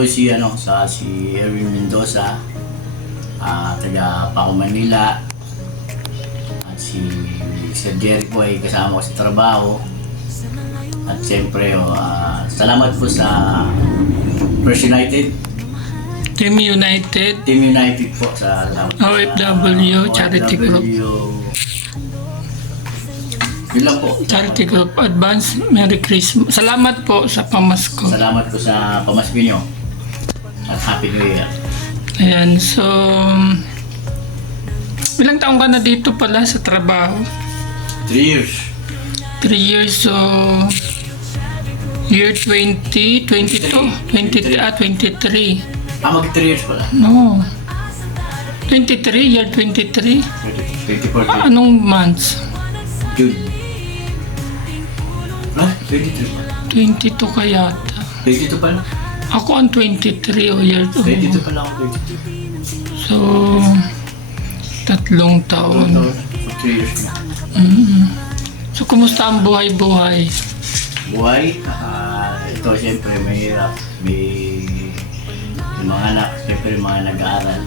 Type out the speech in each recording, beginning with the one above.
ho si Erwin Mendoza, taga Paco, Manila. At si Sir Jericho ay kasama ko sa trabaho. At siyempre, salamat po sa First United. Team United, Team United po sa OFW, Charity Group. Yun lang po. Charity Group Advance, Merry Christmas. Salamat po sa pamasko. Salamat po sa pamasko nyo. At Happy New Year. Ayan, so ilang taong ka na dito pala sa trabaho? 3 years. 3 years, so year 2022, 23. Mag 3 years pala. No. 23, year 23. 24. Anong months? June. 23 pa. 22 ka yata. 22 pa lang. Ako ang 23 o year 22 pa lang ako. 22. So, 3 taon. So 3 years na. So, kumusta ang buhay-buhay? Buhay, ito siyempre mahirap. May mga anak, siyempre mga nag-aaral.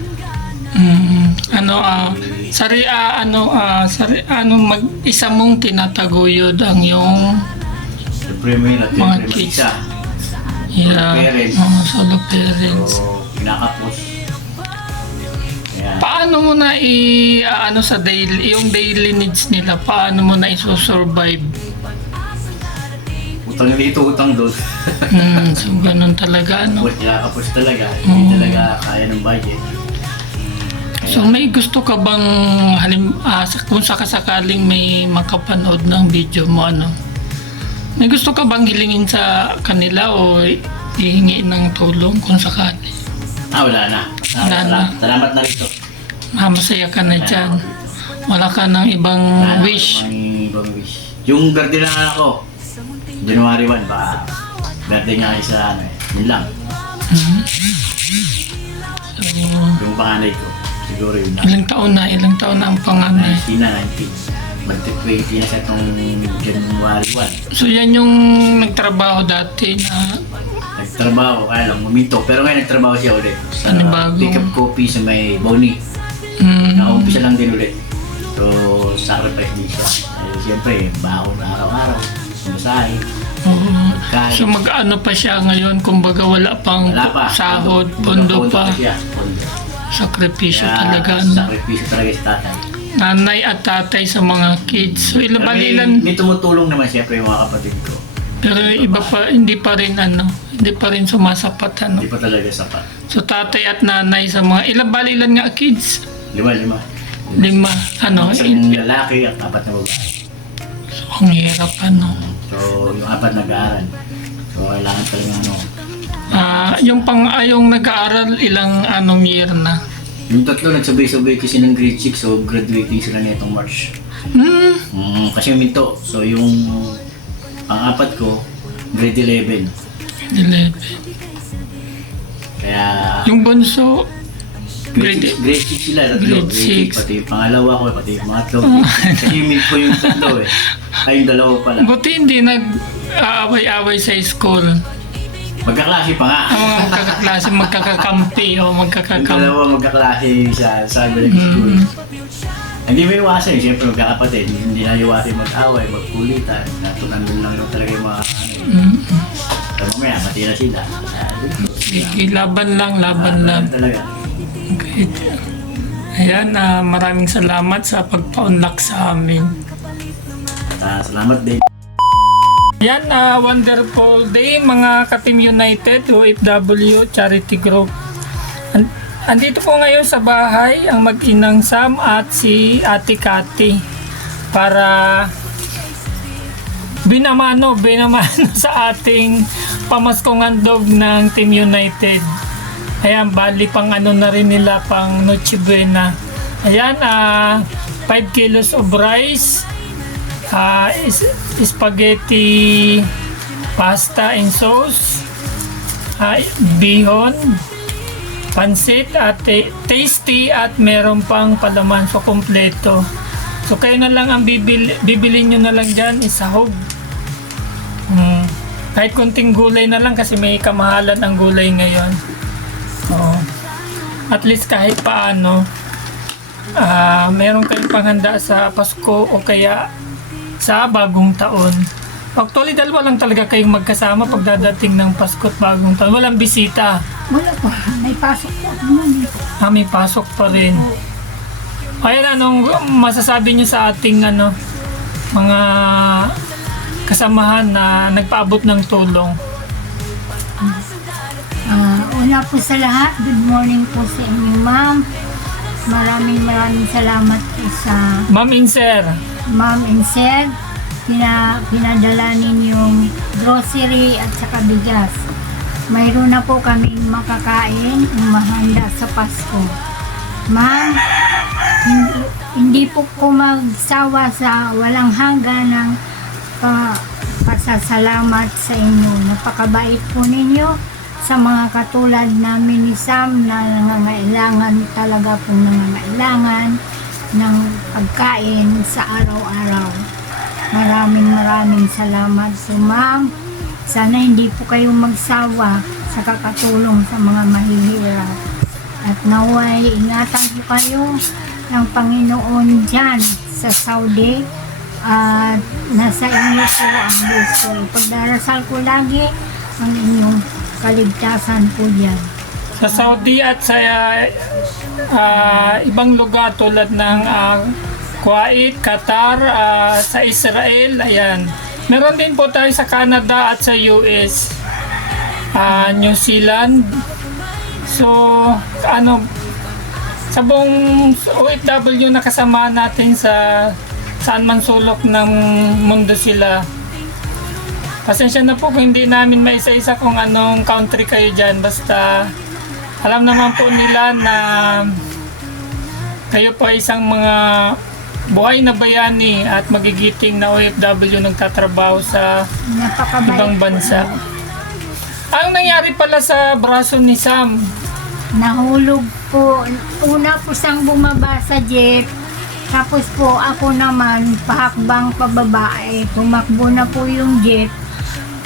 Isa mong tinataguyod ang yung Siyempre mahirap, mga siyempre kids. mag-isa. Yeah, Parents. mga solo parents. So, kinakapos. Kaya, Paano mo na sa daily, yung daily needs nila, paano mo na isusurvive? utang dito, utang doon. So, ganun talaga, no? Kinakapos talaga, hindi talaga kaya ng budget. So, may gusto ka bang, kung sakasakaling may makapanood ng video mo, may gusto ka bang hilingin sa kanila o hihingi ng tulong kung sakali? Wala na. Wala na. Salamat na rito. Masaya ka na dyan. Wala ka ng ibang wish. May ibang wish. Yung birthday na anak ko, January 1 pa. Birthday nga isa yun lang. So, Yung panganay ko, siguro yun lang. ilang taon na ang panganay. 19 na, 19. Mag-20 na siya itong January 1. So, yan yung nagtrabaho dati na Nagtrabaho, kaya lang huminto. Pero ngayon nagtrabaho siya ulit. Sa Panibago. pick-up coffee sa may Boni. Naumpisa lang din ulit. So, sacrifice din siya. Siyempre, baon araw-araw. Masahe. Pagkain. So mag-ano pa siya ngayon, kumbaga wala pang Wala pa. sahod, pondo pa. Siya. Pondo. Sakripisyo Kaya, talaga. sakripisyo talaga si tatay. Nanay at tatay sa mga kids. So Pero may tumutulong naman siyempre yung mga kapatid ko. Pero iba pa, hindi pa rin sumasapat. Hindi pa talaga sapat. So tatay at nanay sa mga, ilan nga kids? 5. 5. Isang lalaki at 4 na babae. So ang hirap So, yung 4 nag-aaral. So, kailangan talaga yung nag-aaral ilang year na? Yung 3 nagsabay-sabay kasi ng grade 6, so graduating sila nitong March. Kasi minto. So, yung pang-4 ko, grade 11. 11. Kaya, Yung bunso, grade 6 sila. Grade 6. Pati yung pangalawa ko, pati yung pangatlo. Kasi mint ko yung 3 Ay, yung 2 pala. buti hindi nag-aaway-aaway sa school. Magkaklase pa nga. Ang mga magkakaklase, magkakakampi o Yung magkakakampi. 2 magkaklase sa ng school. Hindi may iwasan, siyempre magkakapatid. Hindi na iwasan mag-away, magkulitan. Nandun lang talaga yung mga So, mamaya, mati na sila. Sige, laban lang. Talaga. Okay. Ayan, maraming salamat sa pagpa-unlock sa amin. Salamat din. Yan, wonderful day mga ka-Team United, OFW, Charity Group. Andito po ngayon sa bahay ang mag-inang Sam at si Ate Cathy para binamano sa ating pamaskong handog ng Team United. Ayan, bali pang na rin nila, pang Noche Buena. Ayan, 5 kilos of rice, spaghetti pasta and sauce, bihon, pansit at tasty, at meron pang palaman, so kompleto. So kayo na lang ang bibili nyo na lang dyan, isahog. Kahit kunting gulay na lang kasi may kamahalan ang gulay ngayon. Oo. At least kahit paano, meron kayong panghanda sa Pasko o kaya sa bagong taon. Actually, dalawa lang talaga kayong magkasama pagdadating ng Pasko at bagong taon. Walang bisita. Wala po. May pasok po ako nun eh. May pasok pa rin. Ayan, anong masasabi niyo sa ating mga kasamahan na nagpaabot ng tulong? Una po sa lahat, good morning po sa inyo, ma'am. Maraming salamat po sa Ma'am Inser. Ma'am and Sir. Pinadala ninyong grocery at saka bigas. Mayroon na po kaming makakain, umahanda sa Pasko. Ma'am, hindi po ko magsawa sa walang hanggan ng pasasalamat sa inyo. Napakabait po ninyo sa mga katulad namin ni Sam na nangangailangan, talaga pong nangangailangan ng pagkain sa araw-araw. Maraming salamat. So ma'am, sana hindi po kayo magsawa sa kakatulong sa mga mahihirap. At naway ingatan po kayo ng Panginoon dyan sa Saudi. At nasa inyo po ang gusto. Pagdarasal ko lagi ang inyong kaligtasan po dyan. Sa Saudi at sa ibang lugar tulad ng Kuwait, Qatar, sa Israel, ayan. Meron din po tayo sa Canada at sa US, New Zealand. So, sa buong OFW na kasama natin sa saan man sulok ng mundo sila. Pasensya na po kung hindi namin maisa-isa kung anong country kayo dyan. Basta alam naman po nila na kayo po ay isang mga buhay na bayani at magigiting na OFW nagtatrabaho sa ibang bansa. Ang nangyari pala sa braso ni Sam? Nahulog po. Una po siyang bumaba sa jeep. Tapos po ako naman pahakbang pababa. Tumakbo na po yung jeep.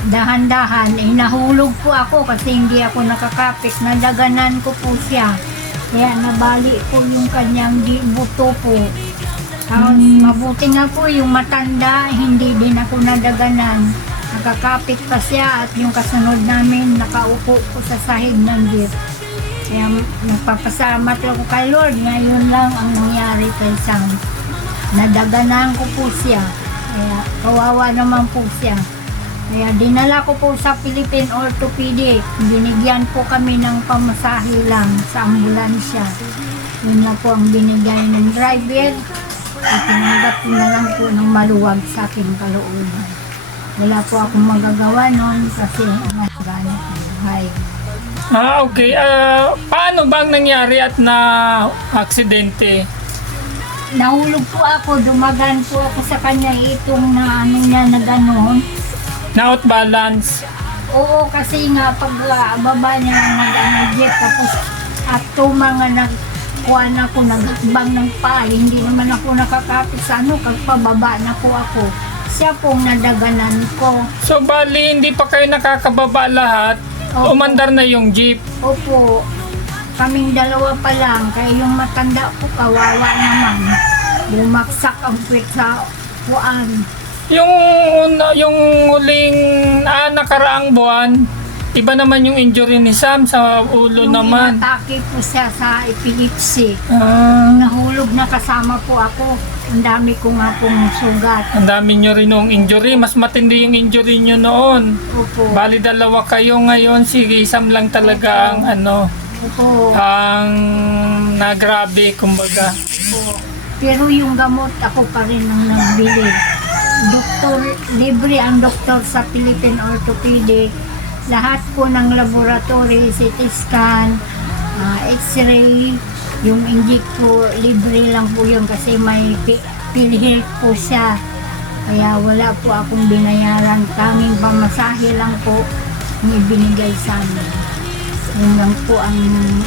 Dahan-dahan. Nahulog po ako kasi hindi ako nakakapit. Nadaganan ko po siya. Kaya nabali po yung kanyang buto po. Tapos mabuti nga po yung matanda, hindi din ako nadaganan. Nakakapit pa siya at yung kasunod namin nakaupo po sa sahig ng jeep. Kaya nagpapasalamat ako kay Lord. Ngayon lang ang nangyari kay Sam. Nadaganan ko po siya. Kaya kawawa naman po siya. Kaya dinala ko po sa Philippine Orthopedic. Binigyan po kami ng pamasahe lang sa ambulansya. Yun na po ang binigay ng driver. Itinanggap ko na lang po ng maluwag sa aking kalooban. Wala po akong magagawa noon kasi ganit ang buhay. Okay. Paano bang nangyari at na-aksidente? Nahulog po ako, dumagan po ako sa kanya itong na niya na gano'n. Na-out balance? Oo, kasi nga pag baba niya nag-jeep tapos at mga nagkuhan ako, nagbang ng paa, hindi naman ako nakakapit sa pagpababa na po ako. Siya pong nadaganan ko. So bali, hindi pa kayo nakakababa lahat? Opo. Umandar na yung jeep? Opo, kaming dalawa pa lang, kaya yung matanda po kawawa naman. Bumaksak ang puwit sa kuan. Yung huling nakaraang buwan, iba naman yung injury ni Sam sa ulo naman. Inatake po siya sa epilepsy. Nahulog na kasama po ako. Ang dami ko nga pong sugat. Ang dami nyo rin yung injury. Mas matindi yung injury nyo noon. Opo. Bali dalawa kayo ngayon. Sige, Sam lang talaga ang Opo. ang nagrabe kumbaga. Opo. Pero yung gamot ako pa rin ang nagbili. Libre ang doktor sa Philippine Orthopedic. Lahat po ng laboratory, CT scan, x-ray, yung inject po, libre lang po yun kasi may PhilHealth po siya. Kaya wala po akong binayaran. Tanging pamasahe lang po ang ibinigay sa amin. Yun lang po ang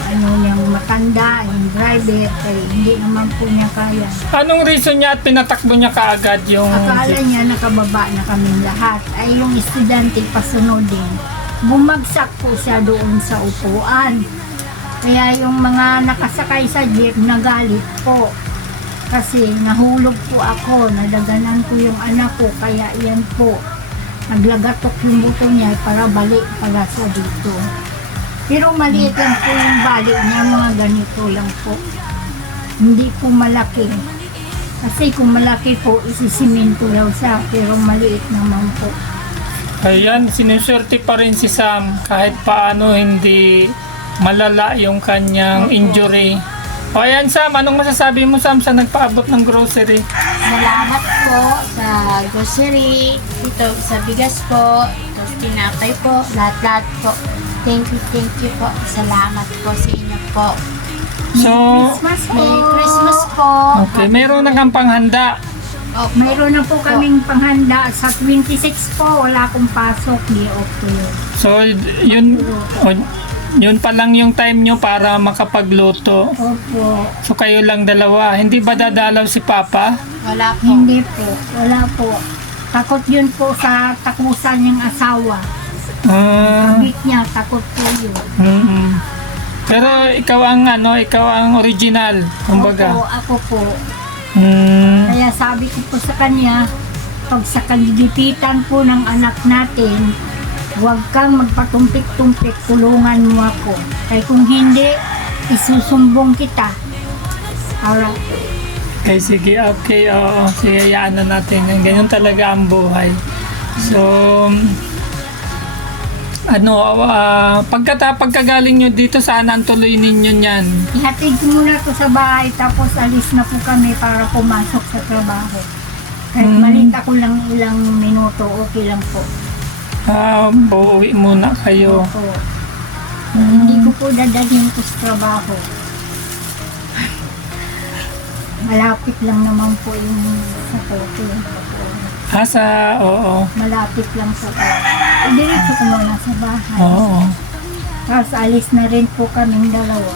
ano niyang matanda, yung driver, kaya hindi naman po niya kaya. Anong reason niya at pinatakbo niya kaagad yung... Akala niya nakababa na kaming lahat. Ay yung estudyante pasunod din. Bumagsak po siya doon sa upuan. Kaya yung mga nakasakay sa jeep nagalit po. Kasi nahulog po ako, nadaganan ko yung anak ko, kaya yan po. Naglagatok yung buto niya para balik pala sa dito. Pero maliit lang po yung balik niya, mga ganito lang po. Hindi po malaki. Kasi kung malaki po, isisiminto daw siya, pero maliit naman po. Ayan, sinuswerte pa rin si Sam kahit paano hindi malala yung kanyang Opo. injury. O ayan Sam, anong masasabi mo Sam sa nagpaabot ng grocery? Salamat po sa grocery, ito sa bigas po, ito sa tinapay po, lahat-lahat po. Thank you po. Salamat po sa inyo po. So, Christmas po! Merry Christmas po. okay, meron na kang panghanda. Opo. Mayroon na po kaming panghanda. Sa 26 po, wala akong pasok. Di okay. So, yun pa lang yung time nyo para makapagluto. Opo. So, kayo lang dalawa. Hindi ba dadalaw si Papa? Wala po. Hindi po. Wala po. Takot yun po sa takusan niyang asawa. Kabit niya, takot po yun. Pero ikaw ang original, kumbaga. Opo, ako po. Mm. Kaya sabi ko po sa kanya, pag sa kaligipitan po ng anak natin, huwag kang magpatumpik-tumpik, kulungan mo ako. Kaya kung hindi, isusumbong kita. Alright. Okay, sige, okay, oo. Sige, hayaan na natin. Ganyan talaga ang buhay. So, pagkagaling nyo dito, sana ang tuloy ninyo niyan. Ihatid ko muna to sa bahay, tapos alis na po kami para pumasok sa trabaho. Kahit malit ako lang ilang minuto, okay lang po. Uuwi muna kayo. Opo. Hindi ko po dadalhin ko sa trabaho. Malapit lang naman po yung sa kote. Oo. Malapit lang sa kote. Diretso ko muna sa bahay. Oo. Tapos alis na rin po kaming dalawa.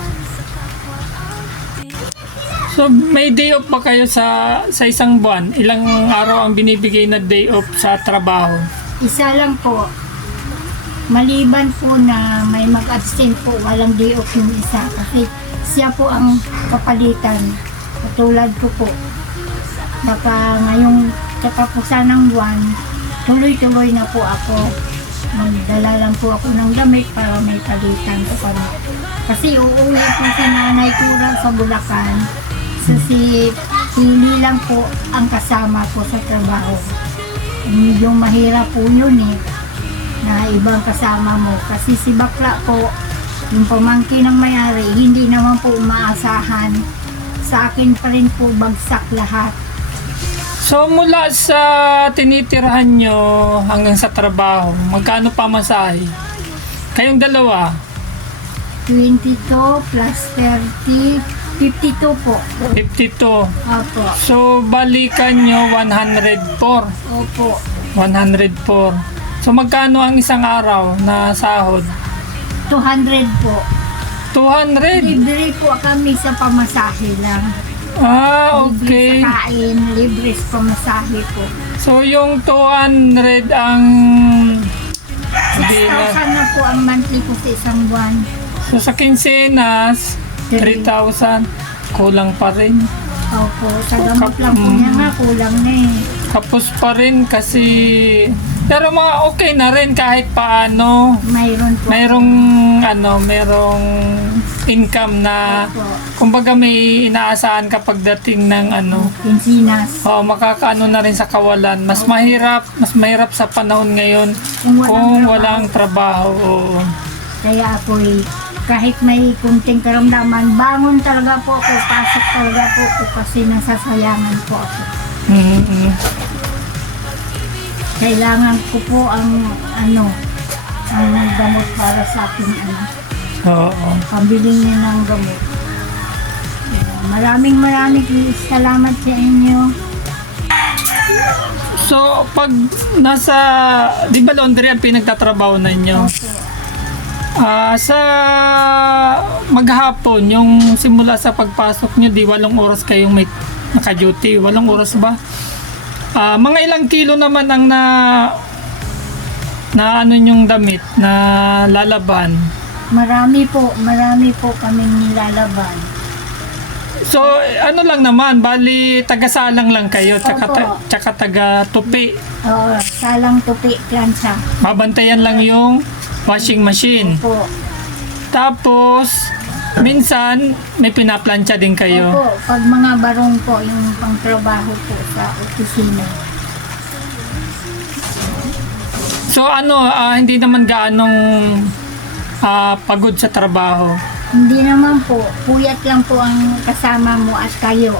So, may day off pa kayo sa isang buwan? Ilang araw ang binibigay na day off sa trabaho? Isa lang po. Maliban po na may mag-absent po, walang day off yung isa. Kasi siya po ang kapalitan. Katulad ko po. Baka ngayong katapusan ng buwan, tuloy-tuloy na po ako. Magdala lang po ako ng damit para may palitan ko kami. Kasi uuwi po si Nanay Tura sa Bulacan. So si Pili lang po ang kasama ko sa trabaho. Medyo mahirap po yun na ibang kasama mo. Kasi si Bakla po, yung pamangkin ng may-ari, hindi naman po umaasahan. Sa akin pa rin po bagsak lahat. So, mula sa tinitirahan nyo hanggang sa trabaho, magkano pamasahe? Kayong dalawa? 22 plus 30, 52 po. 52. Opo. So, balikan nyo 104. Opo. 104. So, magkano ang isang araw na sahod? 200 po. 200? Libre po kami sa pamasahe lang. Okay. Libre sa kain, libre sa pamasahe po. So, yung 200 ang... 6,000 na po ang monthly po sa isang buwan. So, sa quincenas, 3,000. Kulang pa rin. Opo, sa gamot lang po niya nga, kulang na Tapos pa rin kasi... Pero mga okay na rin kahit paano. Mayroon po. Merong income na Opo. kumbaga may inaasahan kapag dating ng Pinsinas. makakaano na rin sa kawalan. Mas mahirap sa panahon ngayon Kung kung walang walang trabaho. Oo. Kaya ako kahit may kunting karamdaman, bangon talaga po ako, pasok talaga po ako kasi nasasayangan po ako. Mm-hmm. Kailangan ko po ang gamot para sa aking anak. Oo. Pabiling niya ng gamot. Maraming salamat sa inyo. So, pag nasa, di ba laundry ang pinagtatrabaho ninyo? Opo. Sa maghapon, yung simula sa pagpasok nyo, di 8 oras kayong may naka-duty. 8 oras ba? Mga ilang kilo naman ang na ano yung damit na lalaban. Marami po kaming nilalaban. So, ano lang naman, bali tagasalang lang kayo, Opo. tsaka taga tupi. Oo, salang tupi, plansa. Mabantayan lang yung washing machine. Po. Tapos, minsan, may pinaplansya din kayo. Opo, pag mga barong po, yung pangtrabaho po sa opisina. So, hindi naman gaanong pagod sa trabaho. Hindi naman po, puyat lang po ang kasama mo at kayo.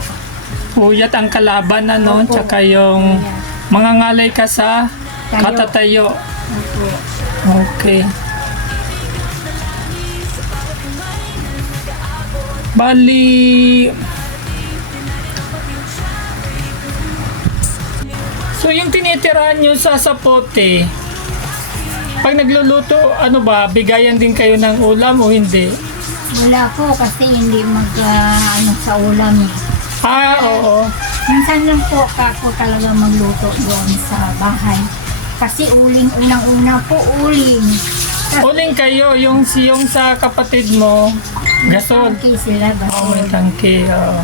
Puyat ang kalaban, Opo. tsaka yung mga ngalay ka sa Tayo. katatayo. Opo. Okay. Bali, so yung tinitirahan nyo sa sapote, pag nagluluto, bigayan din kayo ng ulam o hindi? Wala po kasi hindi sa ulam eh. Oo. Minsan lang po ako talaga magluto doon sa bahay. Kasi unang-una po uling. Uling kayo, yung sa kapatid mo, gasol. Tangki sila Oo, gasol. may tangke.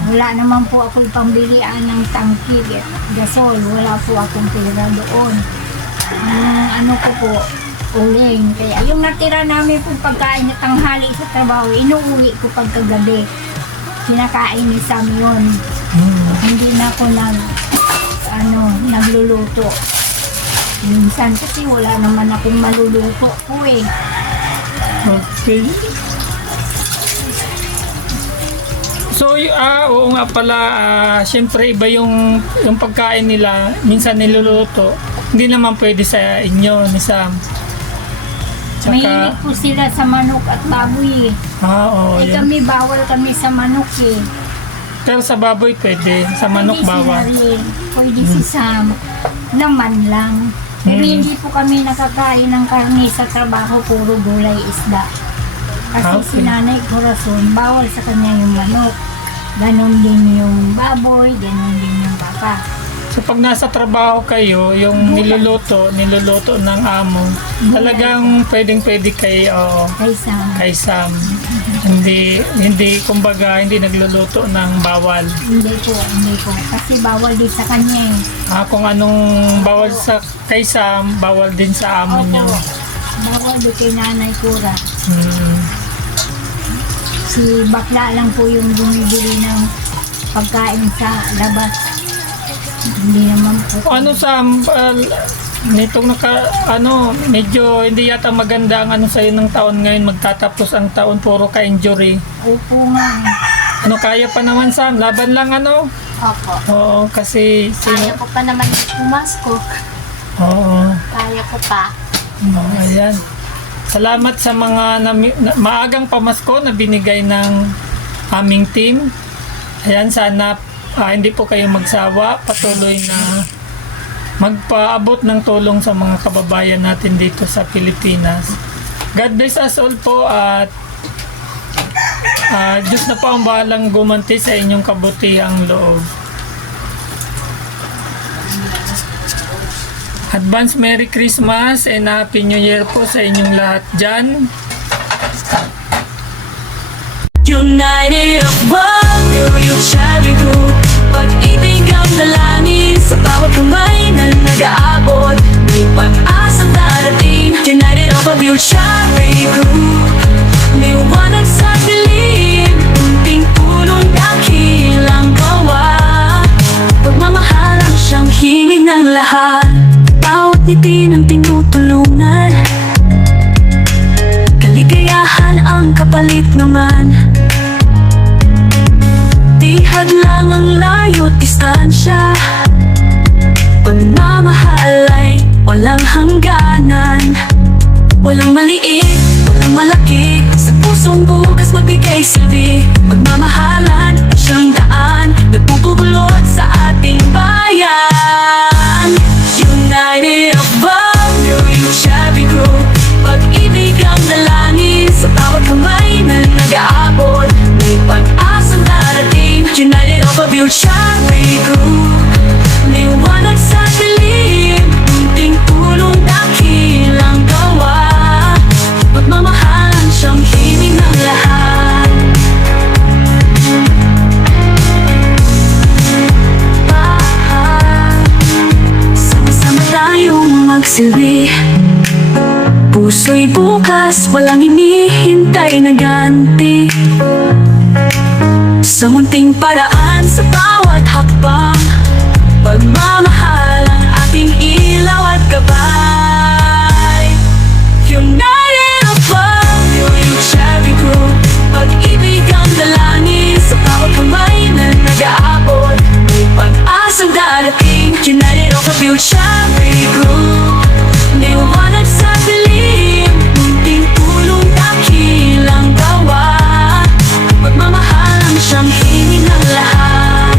Wala naman po ako pambilian ng tangki gasol. Wala po akong pera doon. Ang ko po, uling. Kaya yung natira namin po pagkain na tanghali sa trabaho, inuuli ko pagkagabi. Kinakain ni Sam yun. Hindi na ako nagluluto. Minsan kasi wala naman akong maluluto po eh. Okay. So, oo nga pala, syempre iba yung pagkain nila, minsan niluluto. Hindi naman pwede sa inyo, ni Sam. Mahilig po sila sa manok at baboy eh. Oo, Eh yan. kami bawal kami sa manok eh. Pero sa baboy pwede, sa manok Pwede bawal. sila rin. Pwede si Sam. Laman lang. Pero hindi po kami nakakain ng karne sa trabaho, puro gulay isda. Kasi Okay. si Nanay Corazon, bawal sa kanya yung manok. Ganon din yung baboy, ganon din yung baka. So pag nasa trabaho kayo, yung niluluto ng amo, talagang pwedeng-pwede Kay Sam. kay Sam. Hindi kumbaga hindi nagluluto ng bawal. Hindi po. Kasi bawal din sa kanya eh. Kung anong bawal sa kay Sam, bawal din sa amo niyo. Bawal din kay Nanay Cora. Hmm. Si bakla lang po yung bumibili ng pagkain sa labas. Hindi naman po. Sam, nitong medyo hindi yata maganda ang sa'yo ng taon ngayon, magtatapos ang taon, puro ka-injury. Opo nga. Kaya pa naman Sam, laban lang Opo. Oo, kasi Kaya ko pa naman pumasko. Oo. Kaya ko pa. Ayan. Salamat sa mga maagang pamasko na binigay ng aming team. Ayan, sana hindi po kayo magsawa. Patuloy na magpaabot ng tulong sa mga kababayan natin dito sa Pilipinas. God bless us all po at Diyos na po ang bahalang gumanti sa inyong kabutihang loob. Advance Merry Christmas and Happy New Year po sa inyong lahat dyan. United above, yung Cherry Group. Pag-ibig ang dalangin sa bawat kamay na nag-aabot. May pag-asang darating. United above, yung Cherry Group. Liwanag sa dilim, unting tulong dakilang gawa. Pagmamahal ang siyang hiling ng lahat. Bawat ngiti ng tinutulungan, kaligayahan ang kapalit naman. Di hadlang ang layo't distansya, pagmamahal ay walang hangganan. Walang maliit, walang malaki, sa pusong bukas magbigay silbi. Pagmamahalan siyang daan, nagpupulot sa ating bayan. United above, yung Cherry Group. Pag-ibig ang dalangin magsilbi. Puso'y bukas, walang hinihintay na ganti. Sa munting paraan, sa bawat hakbang, pagmamahal ang ating ilaw at gabay. United above, yung Cherry Group. Pag-ibig ang dalangin sa bawat kamay na nag-aabot. May pag-asang darating, United of the Cherry Group. Liwanag sa dilim, munting tulong dakilang gawa. Pagmamahal ang siyang hingin ng lahat.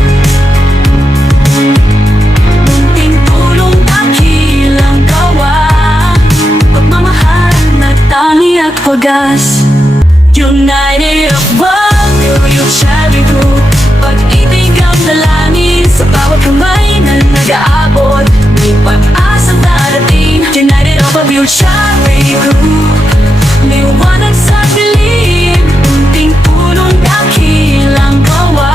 Munting tulong dakilang gawa. Pagmamahal na tanging at wagas. United above, yung Cherry Group. Pag-ibig ang dalangin sa bawat kamay na nag-aabot. May pag-asang darating, United of the Cherry Group. Liwanag sa dilim, munting tulong dakilang gawa.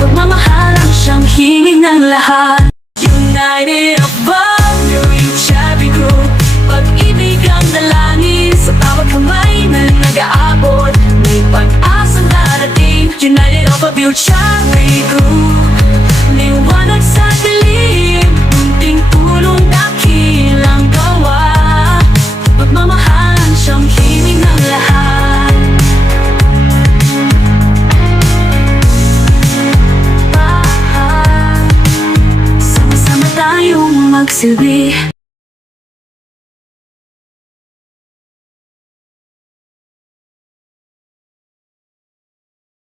Pagmamahal ang siyang hingin ng lahat. United above, yung Cherry Group. Pag-ibig ang dalangin sa bawat kamay na nag-aabot. May pag-asang darating, United of the Cherry Group. Liwanag sa dilim, munting tulong dakilang gawa. Pagmamahal ang siyang himig ng lahat. Sama-sama tayong magsilbi.